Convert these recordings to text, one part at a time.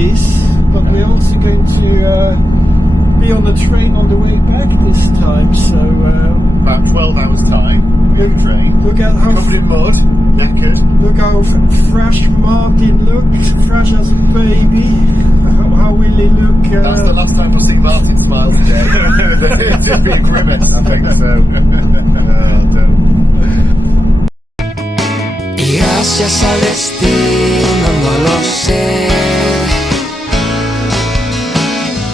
cities, but we're also going to be on the train on the way back this time. So about 12 hours time, we're on the train. Look at how covered in mud, knackered. Look how fresh Martin looked, fresh as a baby. How will he look? That's the last time I've seen Martin smile today. It'd be a grimace, I think so. Y gracias al destino no lo sé,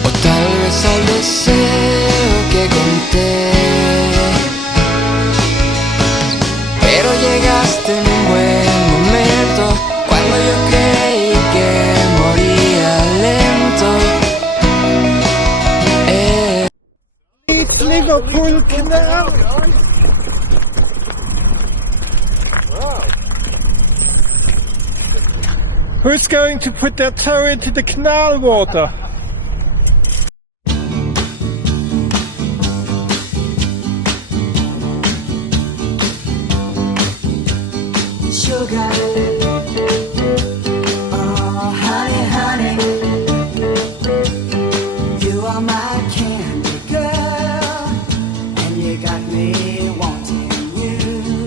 o tal vez al deseo que conté, pero llegaste en un buen momento, cuando yo creí que moría lento. Leeds Liverpool canal. Who's going to put their toe into the canal water? Sugar, oh honey, honey, you are my candy girl, and you got me wanting you,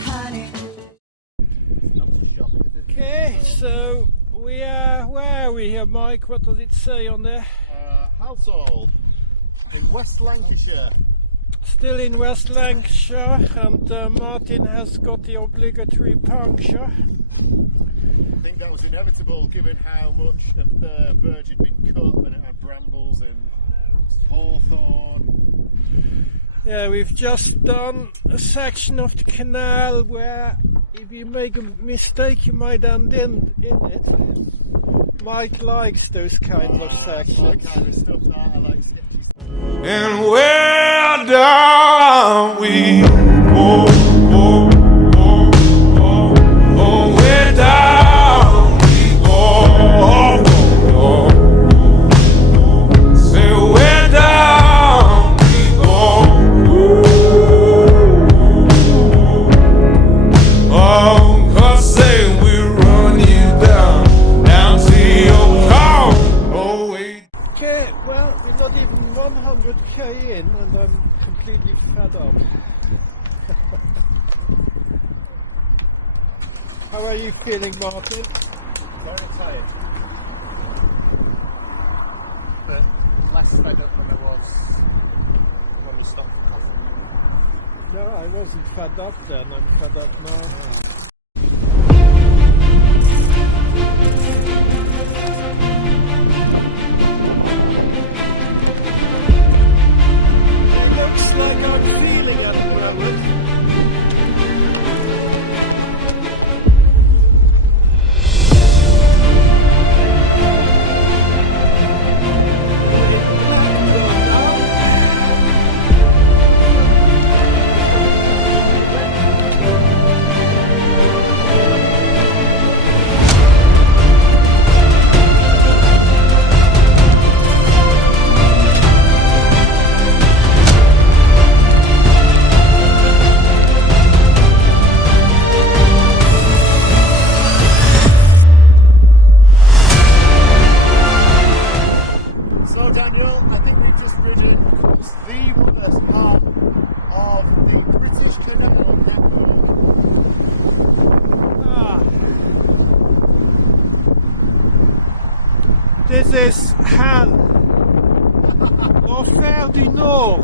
honey. Okay, so where are we here, Mike? What does it say on there? Household in West Lancashire. Still in West Lancashire, and Martin has got the obligatory puncture. I think that was inevitable given how much of the verge had been cut and it had brambles and hawthorn. Yeah, we've just done a section of the canal where if you make a mistake you might end in it. Mike likes those kind of sections. That kind of stuff that I like. And where down we go, where down we go, say where down we go, oh, 'cause say we run you down to your car, oh wait. Okay, well, we're not even 100k in and I'm completely fed up. How are you feeling, Martin? Very tired. But less fed up than I was when we stopped. No, I wasn't fed up then, I'm fed up now. Looks like I'm feeling at the moment. So Daniel, I think we've just ridden the runners part of the British Canal network. This is hell. Enfer du Nord.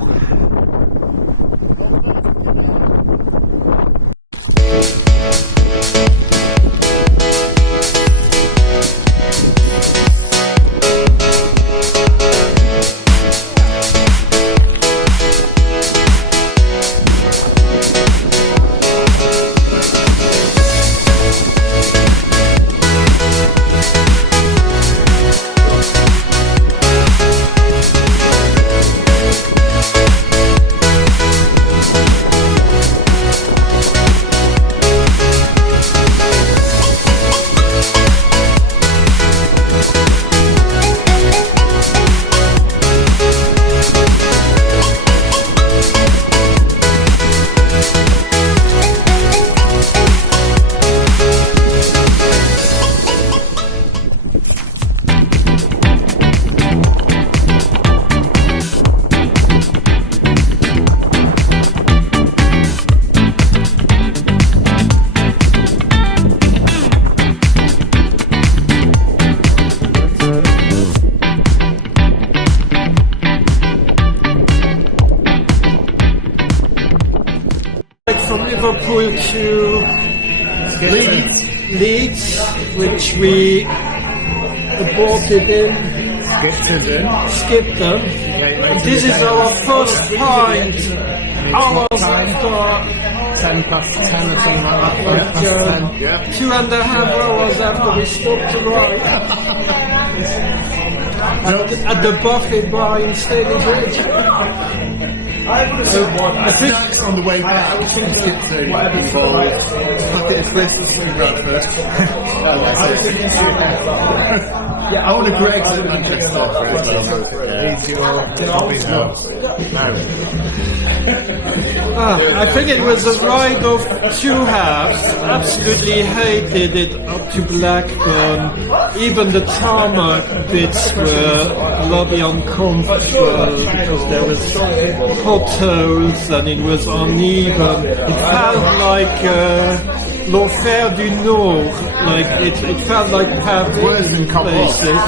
Liverpool to Leeds, which we aborted in. Skipped them. This is our first time. Hours after 10 past 10 or something like that. 10. 2.5 hours after we stopped to ride at the buffet bar in Staley Bridge. I think on the way back, I was thinking to skip to involved. Look at his list and see around first. I want to Greg's at Manchester I think it was a ride of two halves. Absolutely hated it up to Blackburn. Even the tarmac bits were bloody uncomfortable because there was potholes and it was uneven. It felt like l'Enfer du Nord, like it felt like Paris in places.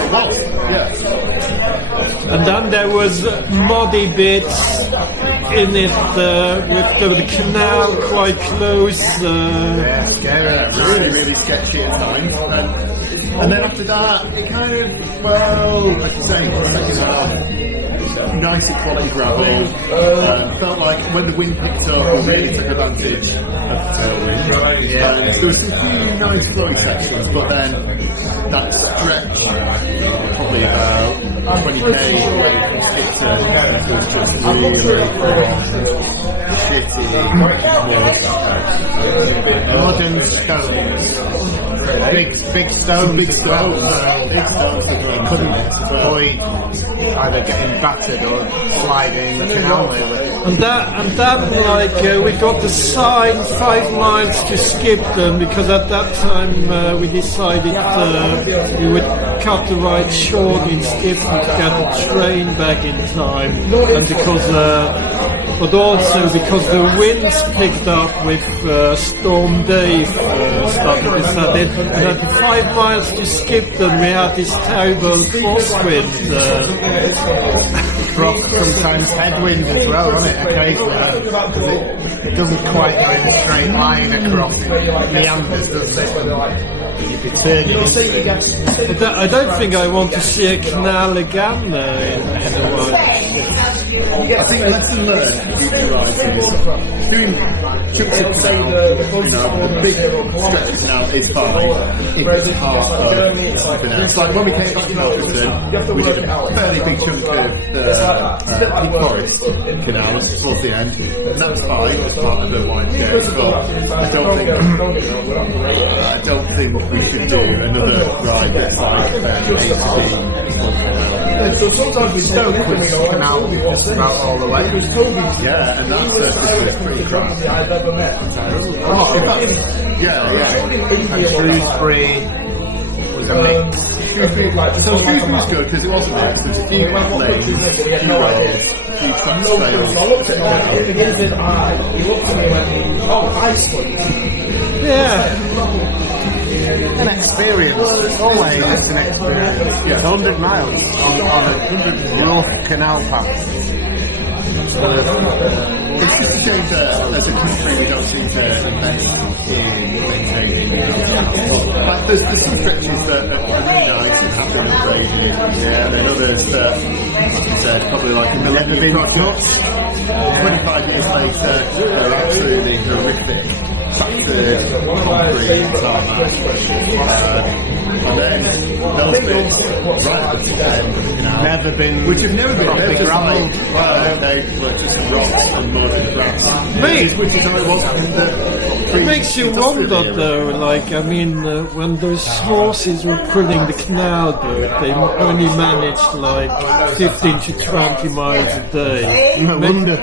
And then there was muddy bits in it with the canal quite close. Really sketchy at times. And then after that, it kind of, well, like you say, the second half, nice quality gravel. Felt like when the wind picked up, we really took advantage of the tailwind. There were some few nice flowy sections, but then that stretch, probably about 20k away from Skipton, was just really shitty. Modern stones. Big stones. Couldn't avoid either getting battered or sliding canal over. And then we got the sign 5 miles to Skipton because at that time we decided we would cut the ride short in Skipton to get the train back in time, and because but also because the winds picked up with Storm Dave started to set in, and at 5 miles to Skipton we had this terrible crosswind. Sometimes headwind as well, doesn't it? Occasionally. It doesn't quite go in a straight line across. It meanders, doesn't it? You'd be turning. I don't think I want to see a canal again in a while. I think lesson learned for future rides is doing trips to canal, the big stretches now is fine if it's part of something else. Like when we came back to Alfreton, we did a fairly big chunk of the Peak Forest canal towards the end, and that's fine as part of the wide chairs, but I don't think we should do another ride that's like A to B. So sometimes we Stoke was canal just about all the way. Yeah, and that surface was pretty crap. And Shrewsbury was a mix. So Shrewsbury was good because it was a mix. There's a few lanes, a few roads, a few track trails. Yeah. An experience, always just an experience. It's 100 miles on a rough canal path. It's just a shame that as a country we don't seem to invest in maintaining canals. Like there's some stretches that are really nice and have been upgraded, and then others that, like you said, probably like in the Lebanon projects, 25 years later, they're absolutely horrific. Factored concrete tarmac, and then those bits right at the top end, Never been, which have never been properly gravel. They were just rocks and mud and grass. Which is how it was in the. It makes you wonder though, when those horses were pulling the canal boat, they only managed like 15 to 20 miles a day. No wonder.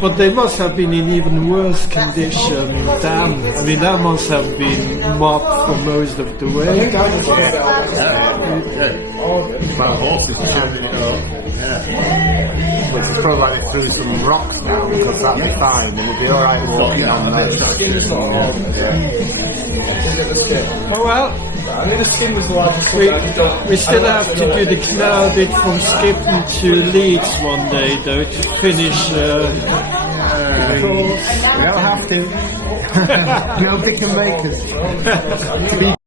But they must have been in even worse condition. That must have been mopped for most of the way. My horses churning it up. Which is probably why they threw some rocks down, because that'd be fine, and we'd be alright walking on those. Oh well, we still have to do the canal bit from Skipton to Leeds one day though, to finish Of course, we don't have to. Nobody can make us.